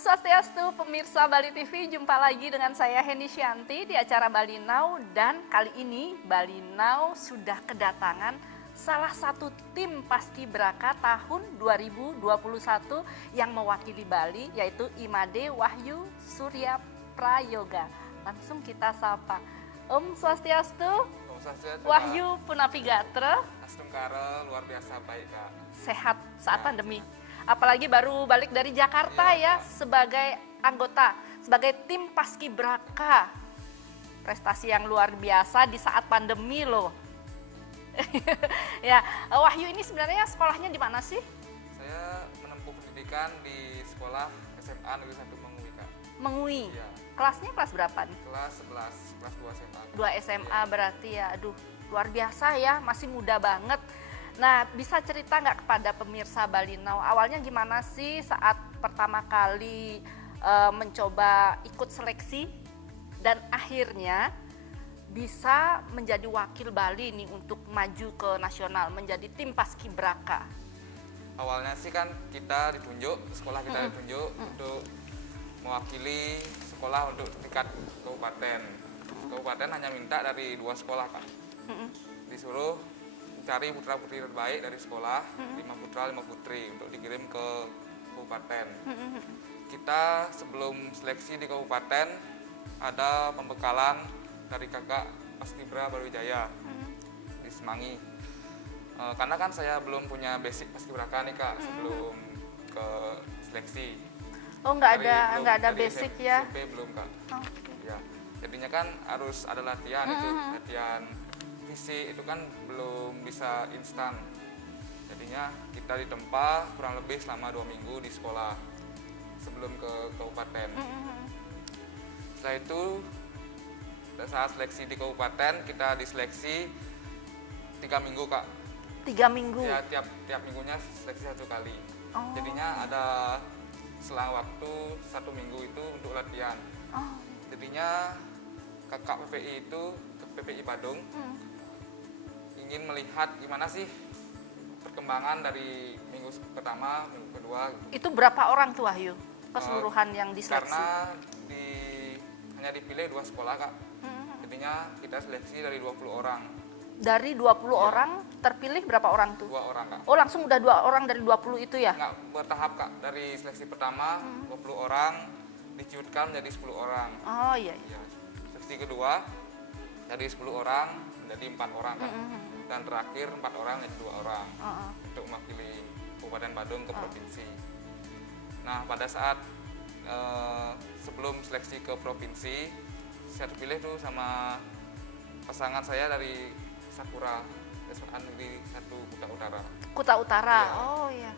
Swastiastu, pemirsa Bali TV, jumpa lagi dengan saya Heni Syanti di acara Bali Now, dan kali ini Bali Now sudah kedatangan salah satu tim Paskibraka tahun 2021 yang mewakili Bali, yaitu Imade Wahyu Surya Prayoga. Langsung kita sapa. Om Swastiastu. Om Swastiastu. Wahyu Punapigatra. Astungkara, luar biasa baik Kak. Sehat saat pandemi. Apalagi baru balik dari Jakarta ya, sebagai anggota, sebagai tim Paskibraka. Prestasi yang luar biasa di saat pandemi loh. Ya, Wahyu ini sebenarnya sekolahnya di mana sih? Saya menempuh pendidikan di sekolah SMA Negeri 1 Mengui Kak. Mengui. Iya. Kelasnya kelas berapa nih? Kelas 11, kelas 2 SMA. 2 SMA Iya. berarti ya, aduh luar biasa ya, masih muda banget. Nah, bisa cerita nggak kepada pemirsa Bali Now, awalnya gimana sih saat pertama kali mencoba ikut seleksi dan akhirnya bisa menjadi wakil Bali nih untuk maju ke nasional, menjadi tim Paskibraka? Awalnya sih kan kita ditunjuk, sekolah kita ditunjuk untuk mewakili sekolah untuk tingkat kabupaten. Kabupaten hanya minta dari 2 sekolah Kak. Disuruh cari putra-putri terbaik dari sekolah, 5 putra 5 putri untuk dikirim ke kabupaten. Kita sebelum seleksi di kabupaten ada pembekalan dari kakak Paskibra Barujaya di Semanggi. Karena kan saya belum punya basic Paskibraka nih Kak sebelum ke seleksi. Oh, nggak ada basic ya? SMP belum Kak. Okay. Ya, jadinya kan harus ada latihan itu, latihan fisik itu kan belum bisa instan. Jadinya kita ditempa kurang lebih selama 2 minggu di sekolah sebelum ke kabupaten. Setelah itu saat seleksi di kabupaten kita diseleksi 3 minggu Kak. 3 minggu? Ya, tiap minggunya seleksi 1 kali. Oh. Jadinya ada selang waktu 1 minggu itu untuk latihan. Jadinya kakak PPI itu, PPI Badung, ingin melihat gimana sih perkembangan dari minggu pertama, minggu kedua. Itu berapa orang tuh Wahyu keseluruhan yang diseleksi? Karena hanya dipilih 2 sekolah Kak. Jadinya kita seleksi dari 20 orang. Dari 20 orang terpilih berapa orang tuh? 2 orang Kak. Oh, langsung udah 2 orang dari 20 itu ya? Nggak, bertahap Kak. Dari seleksi pertama 20 orang diciutkan menjadi 10 orang. Oh iya. Ya, seleksi kedua dari 10 orang menjadi 4 orang Kak. Dan terakhir 4 orang menjadi 2 orang untuk mewakili Kabupaten Badung ke provinsi. Nah, pada saat sebelum seleksi ke provinsi, saya terpilih tuh sama pasangan saya dari Sakura SMA Negeri 1 Kuta Utara. Kuta Utara. Iya. Oh iya.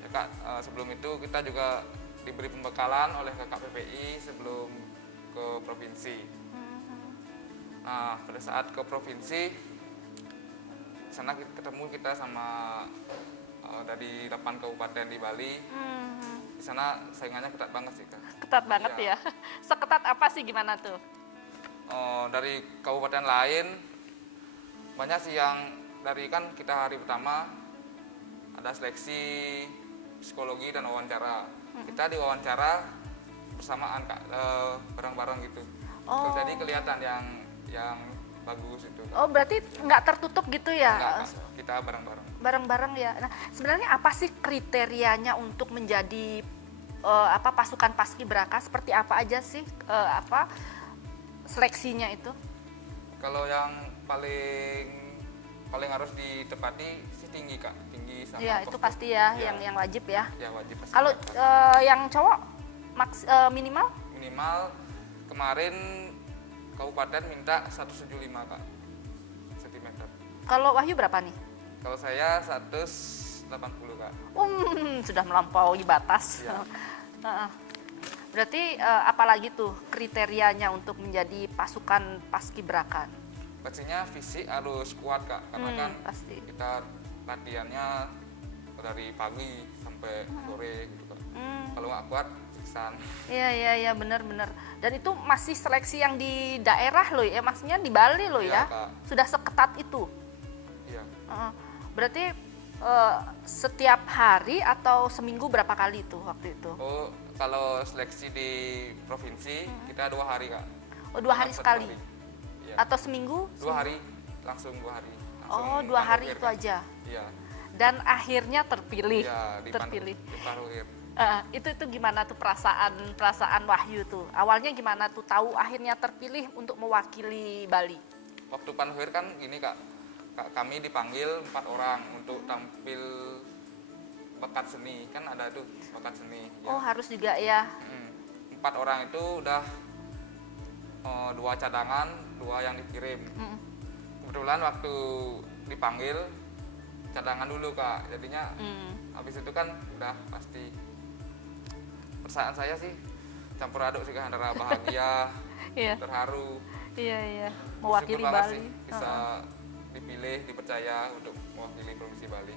Ya Kak, sebelum itu kita juga diberi pembekalan oleh kakak PPI sebelum ke provinsi. Nah, pada saat ke provinsi, sana ketemu kita sama dari 8 kabupaten di Bali. Di sana saingannya ketat banget sih Kak. Ketat banget Iya. ya. Seketat apa sih, gimana tuh? Dari kabupaten lain banyak sih yang dari kan kita hari pertama ada seleksi psikologi dan wawancara. Kita diwawancara bersamaan Kak, bareng-bareng gitu. Oh. Jadi kelihatan yang bagus itu. Oh, berarti nggak tertutup gitu ya? Enggak, Kak. Kita bareng-bareng. Bareng-bareng ya. Nah, sebenarnya apa sih kriterianya untuk menjadi pasukan Paskibraka? Seperti apa aja sih seleksinya itu? Kalau yang paling harus ditepati sih tinggi Kak, tinggi sama Iya, itu postur. pasti ya, Iya. yang wajib ya. Ya wajib pasti. Kalau yang cowok minimal? Minimal kemarin kabupaten minta 175 Kak cm. Kalau Wahyu berapa nih? Kalau saya 180 Kak. Sudah melampaui batas. Iya. Berarti apalagi tuh kriterianya untuk menjadi pasukan Paskibraka? Pastinya fisik harus kuat Kak, karena kan pasti. kita latihannya dari pagi sampai sore gitu Kak. Kalau nggak kuat, siksan. Iya, benar-benar. Dan itu masih seleksi yang di daerah loh ya, maksudnya di Bali loh Iya, ya? Kak. Sudah seketat itu? Iya. Berarti setiap hari atau seminggu berapa kali tuh waktu itu? Oh, kalau seleksi di provinsi kita 2 hari kak. Oh, 2 hari Satu sekali? Iya. Atau seminggu? 2 hari, langsung 2 hari. Oh, 2 hari itu Kak. aja. Iya. Dan akhirnya terpilih. Iya, Terpilih. diparuhir. Itu gimana tuh perasaan Wahyu tuh? Awalnya gimana tuh tahu akhirnya terpilih untuk mewakili Bali? Waktu paruhir kan gini kak, kami dipanggil 4 orang untuk tampil bakat seni, kan ada tuh bakat seni. Oh, harus juga ya. 4 orang itu udah 2 cadangan, 2 yang dikirim. Kebetulan waktu dipanggil cadangan dulu kak, jadinya habis itu kan udah pasti. Perasaan saya sih campur aduk sih kak, antara bahagia, Iya. terharu. Iya. Mewakili Bersyukur banget Bali. sih bisa dipilih, dipercaya untuk mewakili Provinsi Bali.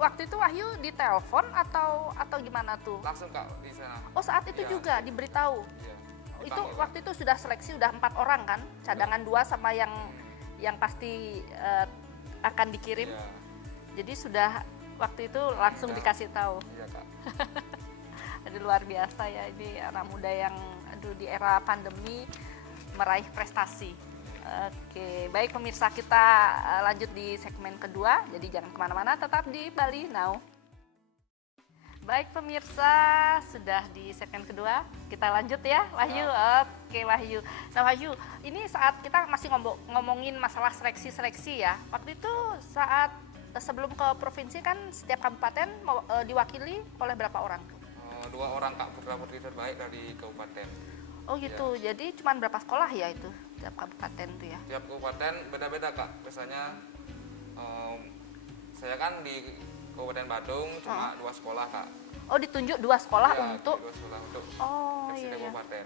Waktu itu Wahyu ditelepon atau gimana tuh? Langsung kak di sana. Oh, saat itu Iya. juga diberitahu. Iya. Itu Dipanggil. waktu itu sudah seleksi udah 4 orang kan? Cadangan 2 sama yang pasti akan dikirim. Iya. Jadi sudah waktu itu langsung Iya. dikasih tahu. Iya kak. Aduh, luar biasa ya ini anak muda yang di era pandemi meraih prestasi. Oke, baik pemirsa, kita lanjut di segmen kedua. Jadi jangan kemana-mana, tetap di Bali Now. Baik pemirsa, sudah di segmen kedua. Kita lanjut ya, Wahyu. Oke Wahyu. Nah Wahyu, ini saat kita masih ngomongin masalah seleksi ya. Waktu itu saat sebelum ke provinsi kan setiap kabupaten diwakili oleh berapa orang? 2 orang kak putra-putri terbaik dari kabupaten. Oh gitu, jadi cuma berapa sekolah ya itu tiap kabupaten tuh ya? Tiap kabupaten beda-beda kak. Biasanya saya kan di Kabupaten Badung cuma 2 sekolah kak. Oh, ditunjuk 2 sekolah Iya, untuk 2 sekolah untuk iya. setiap kabupaten.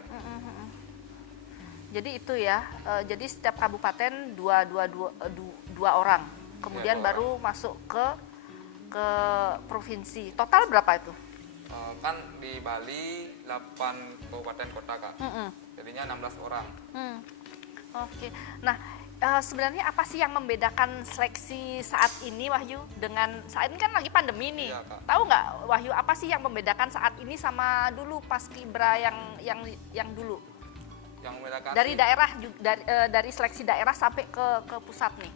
Jadi itu ya, jadi setiap kabupaten dua orang. Kemudian Iya, 2 baru masuk ke provinsi. Total berapa itu? Kan di Bali 8 kabupaten kota kak. Jadinya 16 orang. Oke. Nah, sebenarnya apa sih yang membedakan seleksi saat ini Wahyu dengan saat ini kan lagi pandemi nih? Iya, Kak. Tahu nggak Wahyu apa sih yang membedakan saat ini sama dulu Paskibra yang dulu? Yang membedakan Dari sih- daerah dari seleksi daerah sampai ke pusat nih.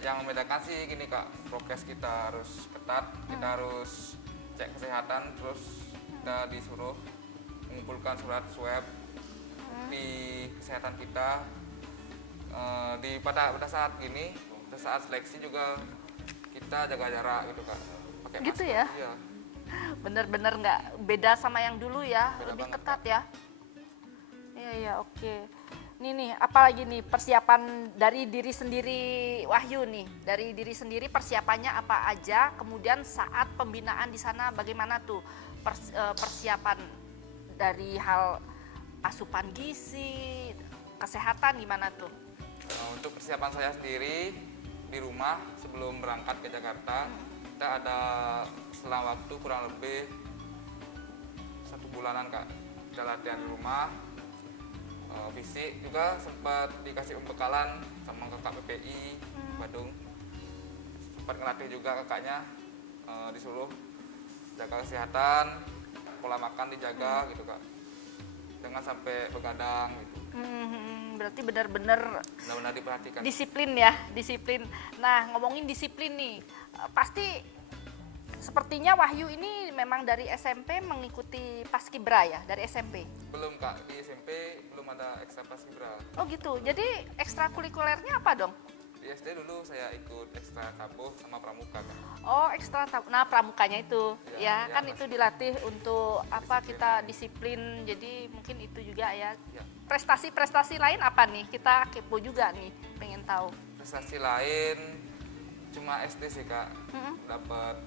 yang membedakan sih gini kak, prokes kita harus ketat, kita harus cek kesehatan, terus kita disuruh mengumpulkan surat swab di kesehatan kita. Pada saat gini, pada saat seleksi juga kita jaga jarak gitu kak, pakai Gitu masker. ya? Iya. Bener-bener nggak beda sama yang dulu ya, Beda lebih banget, ketat ya. Iya, oke. Nih, apalagi nih persiapan dari diri sendiri Wahyu nih, dari diri sendiri persiapannya apa aja, kemudian saat pembinaan di sana bagaimana tuh persiapan dari hal asupan gizi, kesehatan gimana tuh? Untuk persiapan saya sendiri di rumah sebelum berangkat ke Jakarta, kita ada selang waktu kurang lebih 1 bulanan kak, kita latihan di rumah. Fisik juga sempat dikasih pembekalan sama kakak PPI Badung, sempat ngelatih juga kakaknya, disuruh jaga kesehatan, pola makan dijaga gitu kak, jangan sampai begadang gitu, Berarti benar-benar benar-benar diperhatikan. disiplin ya, disiplin. Nah, ngomongin disiplin nih, pasti sepertinya Wahyu ini memang dari SMP mengikuti Paskibra ya, dari SMP. Belum kak, di SMP belum ada ekstra paskibra. Oh gitu, jadi ekstrakurikulernya apa dong? Di SD dulu saya ikut ekstra tabuh sama pramuka kak. Oh nah pramukanya itu, Iya, ya kan iya, itu dilatih untuk apa kita disiplin, jadi mungkin itu juga ya. Ya. Prestasi-prestasi lain apa nih? Kita kepo juga nih, pengen tahu. Prestasi lain cuma SD sih kak, dapat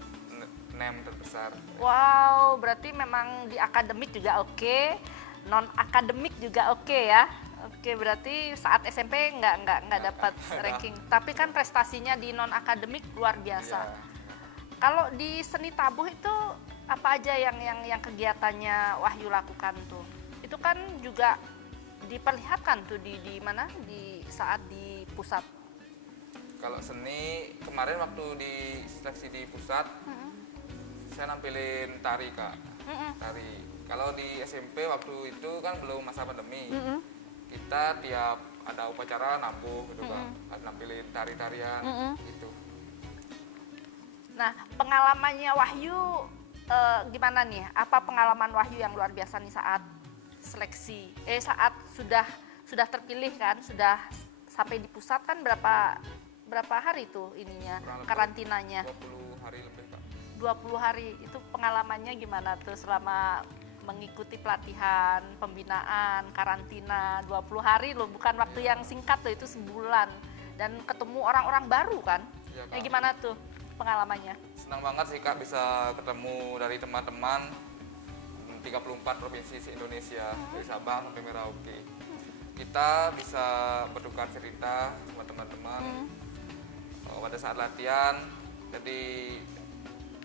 NEM terbesar. Wow, berarti memang di akademik juga oke, non akademik juga oke ya. Oke, berarti saat SMP nggak dapat ranking, tapi kan prestasinya di non akademik luar biasa. Iya. Kalau di seni tabuh itu apa aja yang kegiatannya Wahyu lakukan tuh? Itu kan juga diperlihatkan tuh di mana di saat di pusat. Kalau seni kemarin waktu di seleksi di pusat, saya nampilin tari kak. tari. Kalau di SMP waktu itu kan belum masa pandemi. Kita tiap ada upacara nabuh gitu Kak, nampilin tari-tarian gitu. Nah, pengalamannya Wahyu gimana nih? Apa pengalaman Wahyu yang luar biasa nih saat seleksi? Saat sudah terpilih kan, sudah sampai di pusat kan berapa hari tuh ininya, karantinanya? 20 hari lebih Kak. 20 hari. Itu pengalamannya gimana tuh selama mengikuti pelatihan, pembinaan, karantina 20 hari loh, bukan waktu yang singkat loh, itu sebulan. Dan ketemu orang-orang baru kan? Iya, Kak. Gimana tuh pengalamannya? Senang banget sih Kak bisa ketemu dari teman-teman 34 provinsi se-Indonesia, dari Sabang sampai Merauke. Kita bisa bertukar cerita sama teman-teman pada saat latihan. Jadi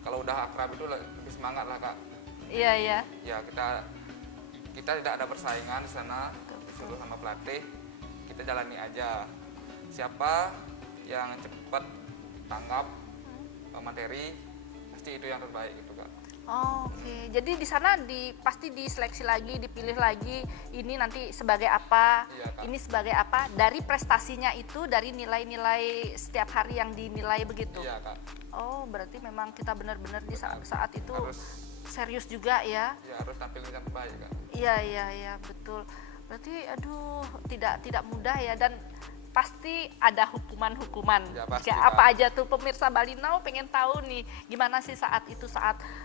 kalau udah akrab itu lebih semangat lah Kak. Iya, iya. Ya kita tidak ada persaingan di sana, disuruh sama pelatih, kita jalani aja. Siapa yang cepat tanggap materi, pasti itu yang terbaik gitu Kak. Oh, oke. Jadi di sana pasti diseleksi lagi, dipilih lagi, ini nanti sebagai apa, Iya, Kak. ini sebagai apa, dari prestasinya itu, dari nilai-nilai setiap hari yang dinilai begitu. Iya Kak. Oh, berarti memang kita benar-benar di saat itu Harus, serius juga ya. ya harus tampil yang terbaik Kak. Iya, iya, iya, betul. Berarti aduh, tidak mudah ya, dan pasti ada hukuman-hukuman. Ya, pasti, Kayak apa Kak. aja tuh pemirsa Bali Now pengen tahu nih, gimana sih saat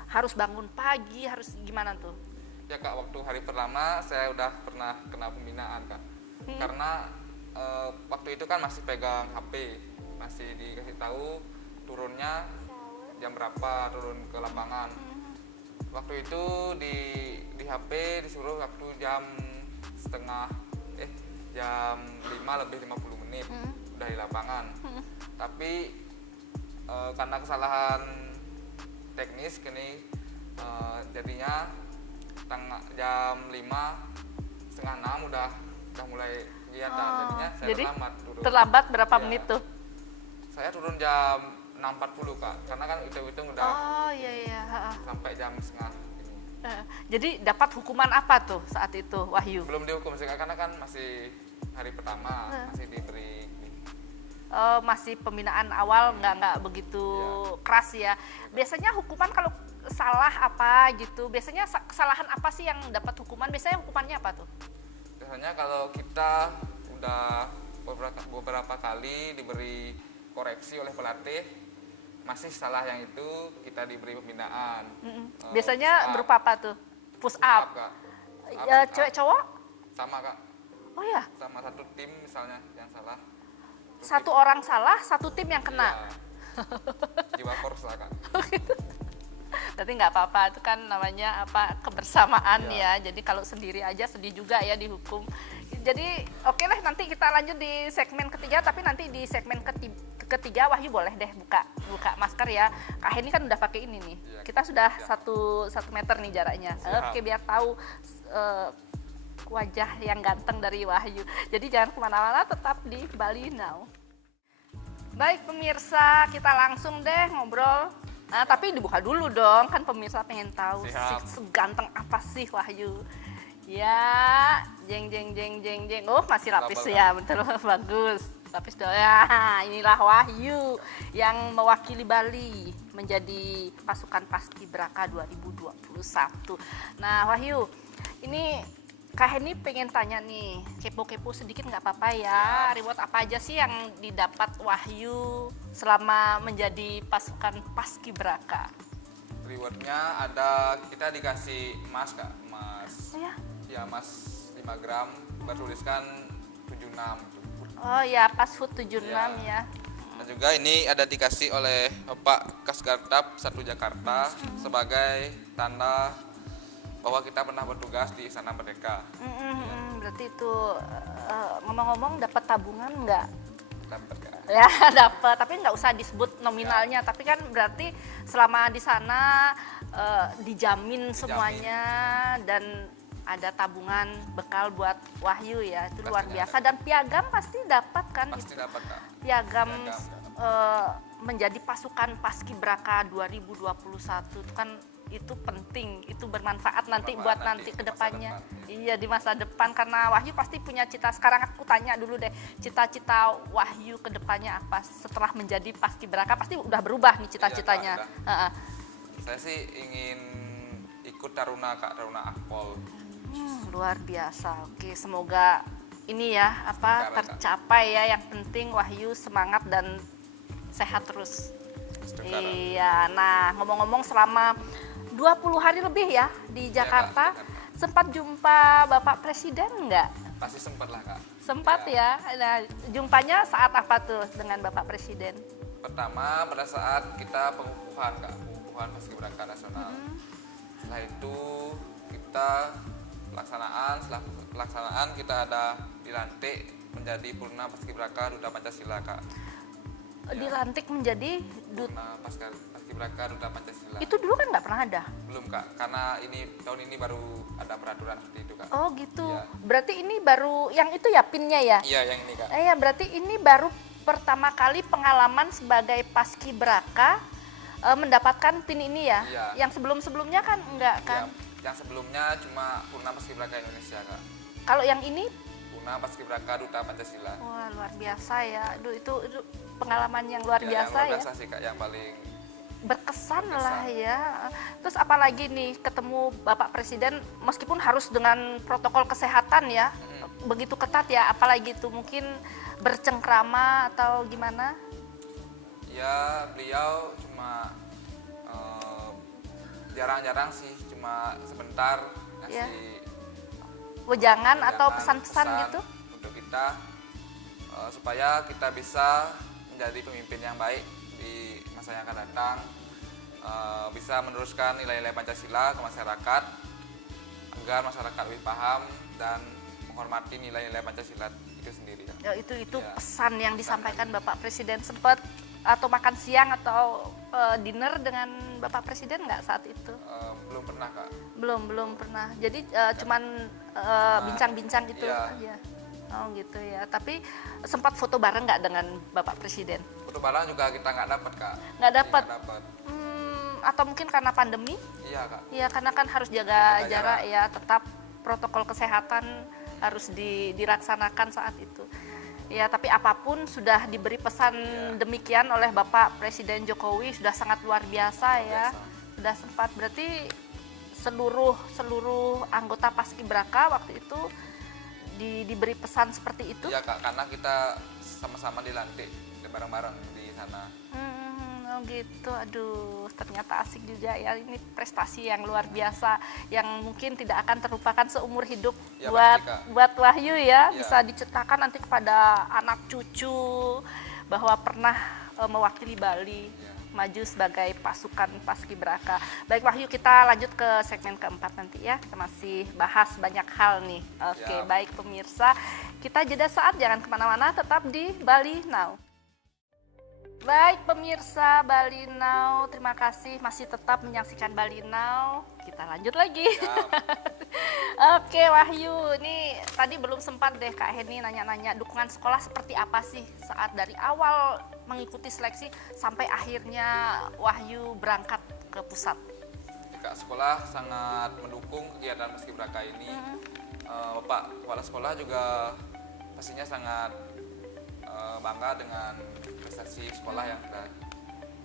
harus bangun pagi, harus gimana tuh? Ya Kak, waktu hari pertama saya udah pernah kena pembinaan Kak. Karena waktu itu kan masih pegang HP, masih dikasih tahu turunnya jam berapa turun ke lapangan. Waktu itu di HP disuruh waktu jam 5 lebih 50 menit udah di lapangan. Tapi karena kesalahan teknis kini jadinya jam 5:30 udah mulai kegiatan. Jadinya saya Jadi terlambat turun. terlambat berapa Ya. menit tuh? Saya turun jam 6.40 Kak, karena kan hitung-hitung udah Oh, iya, iya. sampai jam setengah ini. Jadi dapat hukuman apa tuh saat itu, Wahyu? Belum dihukum sih Kak, karena kan masih hari pertama, masih diberi Masih pembinaan awal, nggak begitu keras ya. Biasanya hukuman kalau salah apa gitu, biasanya kesalahan apa sih yang dapat hukuman? Biasanya hukumannya apa tuh? biasanya kalau kita udah beberapa kali diberi koreksi oleh pelatih, masih salah yang itu, kita diberi pembinaan. Biasanya Push up. berupa apa tuh? Push Push up. Kak. Push up, Ya, push up. cewek cowok? Sama Kak, Oh ya, sama satu tim misalnya yang salah. satu orang salah, satu tim yang kena. Iya. Jiwa korps lah Kak. Berarti nggak apa-apa, itu kan namanya kebersamaan Iya. ya. Jadi kalau sendiri aja sedih juga ya dihukum. Jadi oke lah, nanti kita lanjut di segmen ketiga, tapi nanti di segmen ketiga Wahyu boleh deh buka masker ya. Kak Heni kan udah pakai ini nih. Iya. Kita sudah Siap. satu meter nih jaraknya. Siap. Oke, biar tahu wajah yang ganteng dari Wahyu. Jadi jangan kemana-mana, tetap di Bali Now. Baik pemirsa, kita langsung deh ngobrol. Nah, tapi dibuka dulu dong, kan pemirsa pengen tahu Siap. seganteng apa sih Wahyu. Ya, jeng. Oh, masih lapis Label, ya, betul, bagus. Lapis dong ya. Inilah Wahyu yang mewakili Bali menjadi pasukan Paskibraka 2021. Nah, Wahyu, ini Kak Heni pengen tanya nih, kepo-kepo sedikit nggak apa-apa ya. Reward apa aja sih yang didapat Wahyu selama menjadi pasukan Paskibraka? Rewardnya ada, kita dikasih emas Kak, emas. Oh ya? Ya emas 5 gram, bertuliskan 76 gitu. Oh ya, pas food 76 ya. Dan juga ini ada dikasih oleh Bapak Kasgardap 1 Jakarta sebagai tanda bahwa kita pernah bertugas di Istana Merdeka. Berarti itu ngomong-ngomong dapat tabungan nggak? Dapat Kak. Ya dapat, tapi nggak usah disebut nominalnya. Tapi kan berarti selama di sana dijamin semuanya dan ada tabungan bekal buat Wahyu ya, itu luar Pastinya biasa. Dan piagam pasti dapat kan? Pasti dapat Kak. Piagam Piagam. menjadi pasukan Paskibraka 2021 itu kan itu penting, itu bermanfaat nanti Bermanfaat buat nanti nanti di ke masa depannya. depan, Iya, di masa depan, karena Wahyu pasti punya cita. Sekarang aku tanya dulu deh, cita-cita Wahyu ke depannya apa? Setelah menjadi paskibraka pasti udah berubah nih cita-citanya. Kak, Heeh. saya sih ingin ikut Taruna Kak, Taruna Akpol. Luar biasa. Oke, semoga ini ya apa Semoga, Kak. tercapai ya. Yang penting Wahyu semangat dan sehat terus. Semoga, Kak. Iya, nah ngomong-ngomong selama 20 hari lebih ya di Iya, Kak, Jakarta, Jakarta. sempat jumpa Bapak Presiden nggak? Pasti sempat lah Kak. Sempat ya. Nah, jumpanya saat apa tuh dengan Bapak Presiden? Pertama pada saat kita pengukuhan Kak, pengukuhan Paskibraka Nasional. Setelah itu kita setelah pelaksanaan kita ada dilantik menjadi Purna Paskibraka Duta Pancasila Kak. Dilantik menjadi Purna Paskibraka Duta Pancasila. itu dulu kan nggak pernah ada. Belum Kak, karena tahun ini baru ada peraturan seperti itu Kak. Oh gitu. Iya. Berarti ini baru yang itu ya pinnya ya? Iya yang ini Kak. Ya, berarti ini baru pertama kali pengalaman sebagai paskibraka mendapatkan pin ini ya? Iya. Yang sebelum-sebelumnya kan enggak kan? Yang sebelumnya cuma Purna Paskibraka Indonesia Kak. Kalau yang ini, Purna Paskibraka Duta Pancasila. wah luar biasa ya. Aduh, itu pengalaman yang luar Ya, biasa yang luar ya. biasa sih Kak, yang paling Berkesan Berkesan. lah ya. Terus apalagi nih ketemu Bapak Presiden meskipun harus dengan protokol kesehatan ya. Begitu ketat ya, apalagi itu mungkin bercengkrama atau gimana? ya beliau cuma jarang-jarang sih, cuma sebentar Ya. ngasih Wejangan atau wejangan, pesan-pesan pesan gitu? untuk kita supaya kita bisa menjadi pemimpin yang baik di masa yang akan datang, bisa meneruskan nilai-nilai Pancasila ke masyarakat agar masyarakat lebih paham dan menghormati nilai-nilai Pancasila itu sendiri ya. Ya, itu Ya. pesan yang disampaikan Bapak Presiden. Sempat atau makan siang atau dinner dengan Bapak Presiden nggak saat itu? Belum pernah Kak. Belum pernah. Jadi cuman bincang-bincang gitu Iya. aja. Oh gitu ya. Tapi sempat foto bareng nggak dengan Bapak Presiden? Foto bareng juga kita nggak dapat Kak. Nggak dapat. Nggak dapat. Atau mungkin karena pandemi? Iya Kak. Iya, karena kan harus jaga Jaga jarak jarak. ya. Tetap protokol kesehatan harus dilaksanakan saat itu. Ya, tapi apapun sudah diberi pesan demikian oleh Bapak Presiden Jokowi, sudah sangat luar biasa ya. biasa. Sudah sempat, berarti seluruh anggota Paskibraka waktu itu diberi pesan seperti itu. Iya Kak, karena kita sama-sama dilantik bareng-bareng di sana. Oh gitu, aduh ternyata asik juga ya, ini prestasi yang luar biasa yang mungkin tidak akan terlupakan seumur hidup Ya, buat pasti, Kak. buat Wahyu ya, Ya. bisa diceritakan nanti kepada anak cucu bahwa pernah mewakili Bali, Ya. maju sebagai pasukan Paskibraka. Baik Wahyu, kita lanjut ke segmen keempat nanti ya, kita masih bahas banyak hal nih. Oke, Siap. baik pemirsa, kita jeda saat, jangan kemana-mana, tetap di Bali Now. Baik pemirsa Bali Now, terima kasih masih tetap menyaksikan Bali Now. Kita lanjut lagi. Oke Wahyu, ini tadi belum sempat deh Kak Heni nanya-nanya dukungan sekolah seperti apa sih saat dari awal mengikuti seleksi sampai akhirnya Wahyu berangkat ke pusat. Kak, sekolah sangat mendukung kegiatan Paskibraka ini. Bapak kepala sekolah juga pastinya sangat bangga dengan prestasi sekolah yang sudah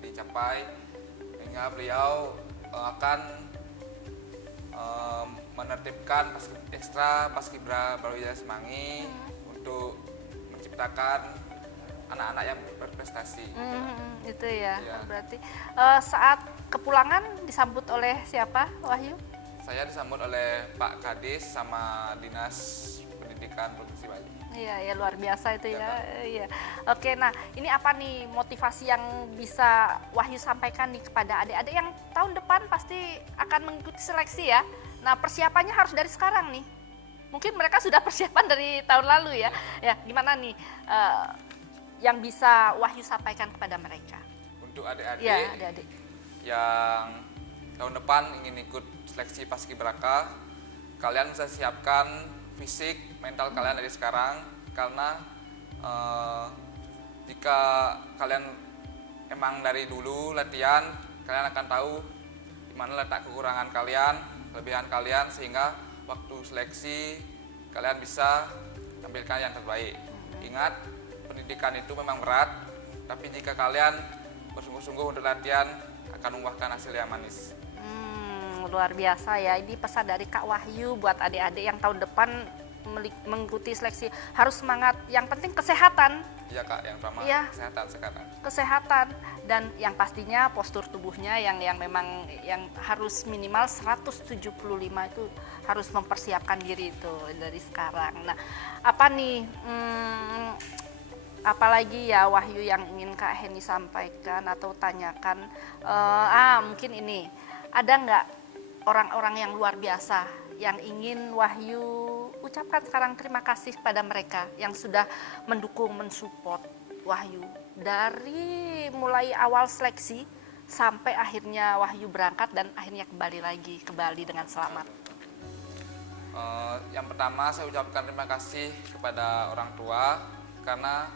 dicapai, sehingga beliau akan menertibkan ekstra Paskibra Brawijaya Semanggi untuk menciptakan anak-anak yang berprestasi. Itu ya, Iya. berarti saat kepulangan disambut oleh siapa Wahyu? Saya disambut oleh Pak Kadis sama Dinas Pendidikan Provinsi Bali. Iya, ya luar biasa itu ya. Iya, Iya. Oke, nah ini apa nih motivasi yang bisa Wahyu sampaikan nih kepada adik-adik yang tahun depan pasti akan mengikuti seleksi ya. Nah persiapannya harus dari sekarang nih. Mungkin mereka sudah persiapan dari tahun lalu ya. Ya, gimana nih yang bisa Wahyu sampaikan kepada mereka? Untuk adik-adik Iya, adik-adik. yang tahun depan ingin ikut seleksi Paskibraka, kalian bisa siapkan fisik, mental kalian dari sekarang, karena jika kalian emang dari dulu latihan, kalian akan tahu di mana letak kekurangan kalian, kelebihan kalian, sehingga waktu seleksi kalian bisa tampilkan yang terbaik. Ingat, pendidikan itu memang berat, tapi jika kalian bersungguh-sungguh untuk latihan akan membuahkan hasil yang manis. Luar biasa ya, ini pesan dari Kak Wahyu buat adik-adik yang tahun depan mengikuti seleksi. Harus semangat, yang penting kesehatan. Iya Kak, yang pertama ya, kesehatan sekarang. Kesehatan, dan yang pastinya postur tubuhnya yang memang yang harus minimal 175 itu harus mempersiapkan diri itu dari sekarang. Nah, apa nih apalagi ya Wahyu yang ingin Kak Heni sampaikan atau tanyakan? Mungkin ini, ada nggak orang-orang yang luar biasa yang ingin Wahyu ucapkan sekarang terima kasih kepada mereka yang sudah mendukung, mensupport Wahyu dari mulai awal seleksi sampai akhirnya Wahyu berangkat dan akhirnya kembali lagi ke Bali dengan selamat? Yang pertama saya ucapkan terima kasih kepada orang tua karena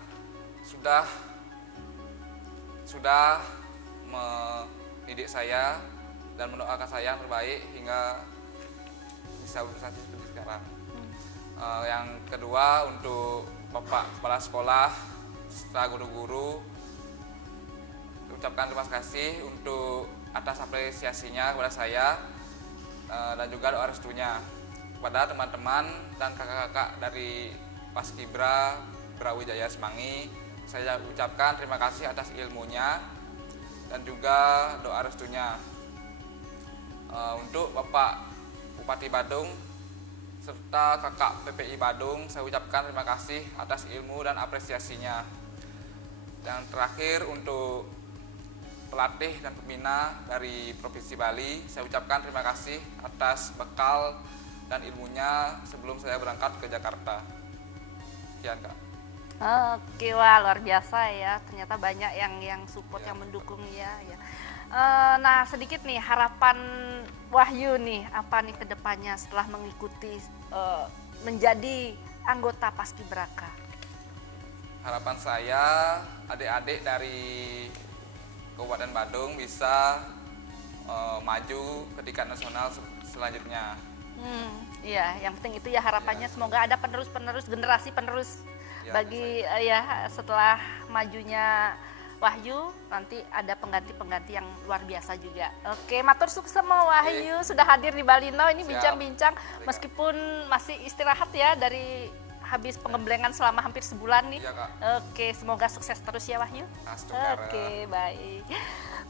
sudah mendidik saya dan mendoakan saya yang terbaik hingga bisa berprestasi seperti sekarang. Yang kedua, untuk Bapak Kepala Sekolah serta guru-guru, ucapkan terima kasih untuk atas apresiasinya kepada saya dan juga doa restunya kepada teman-teman dan kakak-kakak dari Paskibra Brawijaya Semanggi. Saya ucapkan terima kasih atas ilmunya dan juga doa restunya. Untuk Bapak Bupati Badung serta kakak PPI Badung, saya ucapkan terima kasih atas ilmu dan apresiasinya. Dan terakhir, untuk pelatih dan pembina dari Provinsi Bali, saya ucapkan terima kasih atas bekal dan ilmunya sebelum saya berangkat ke Jakarta. Sekian Kak. Oke, wah luar biasa ya, ternyata banyak yang support, yang mendukung ya. Nah, sedikit nih harapan Wahyu nih, apa nih kedepannya setelah mengikuti menjadi anggota Paskibraka? Harapan saya adik-adik dari Kabupaten Badung bisa maju ke tingkat nasional selanjutnya. Iya, yang penting itu ya harapannya, semoga ada penerus generasi penerus bagi setelah majunya Wahyu, nanti ada pengganti-pengganti yang luar biasa juga. Oke, matur sukses sama Wahyu sudah hadir di Bali Now. Ini bincang-bincang meskipun masih istirahat ya dari habis pengembelengan selama hampir sebulan nih. Iya, Kak. Oke, semoga sukses terus ya Wahyu. Astuka. Oke, baik.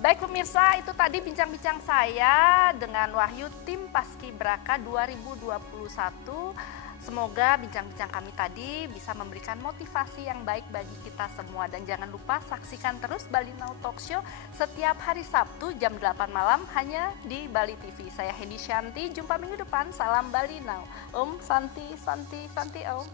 Baik pemirsa, itu tadi bincang-bincang saya dengan Wahyu tim Paskibraka 2021. Semoga bincang-bincang kami tadi bisa memberikan motivasi yang baik bagi kita semua. Dan jangan lupa saksikan terus Bali Now Talk Show setiap hari Sabtu jam 8 malam hanya di Bali TV. Saya Heni Shanti, jumpa minggu depan. Salam Bali Now. Om Santi, Santi, Santi Om.